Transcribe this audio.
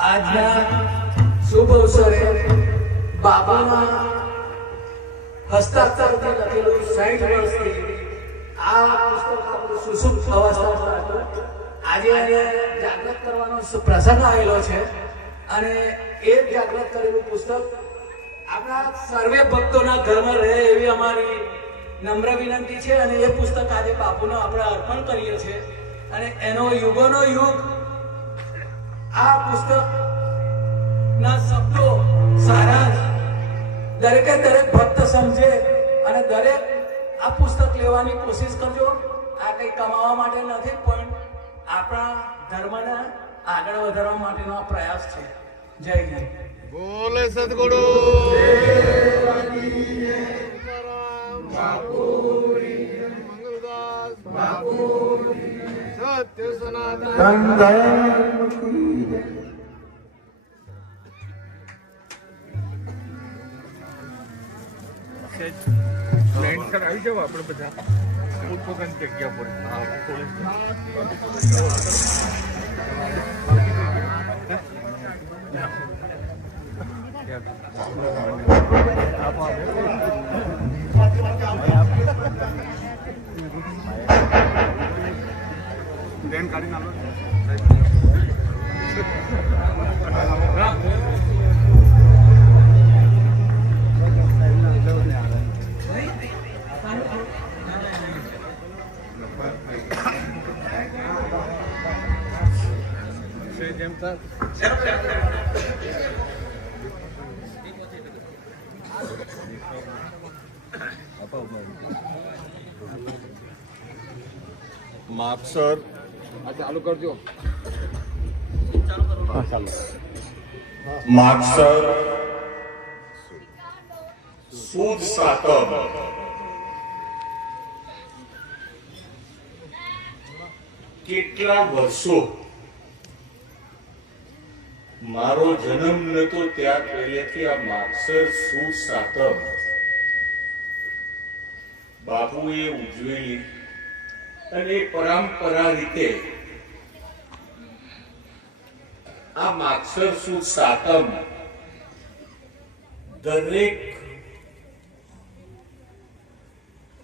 આજના શુભ અવસરે બાબાના હસ્તાક્ષરથી લખેલું સાઈઠ વર્ષથી આ પુસ્તક સુસુપ્ત અવસ્થામાં હતું. આજે એને જાગૃત કરવાનો પ્રસંગ આવેલો છે અને એ જાગૃત કરેલું પુસ્તક આપણા સર્વે ભક્તોના ઘરમાં રહે એવી અમારી નમ્ર વિનંતી છે અને એ પુસ્તક આજે બાપુનો આપણે અર્પણ કરીએ છીએ. અને એનો યુગોનો યુગ આ પુસ્તક ના શબ્દો સારા દરેકે દરેક ભક્ત સમજે અને દરેક આ પુસ્તક લેવાની કોશિશ કરજો આ કંઈ કમાવા માટે નથી પણ આપણા ધર્મને આગળ વધારવા માટેનો આ પ્રયાસ છે જય જય બોલે સદગુરુ પર આવી જાવ આપણે બધા. પોતપોતાની જગ્યા પર. બેન Maaf, sir. આ ચાલુ. કરજો માગસર સુદ સાતમ. કેટલા વર્ષો મારો જન્મ નતો ત્યાં પહેલેથી આ માગસર સુદ સાતમ. બાપુએ ઉજવેલી અને પરંપરા રીતે આ માગસર સુદ સાતમ દરેક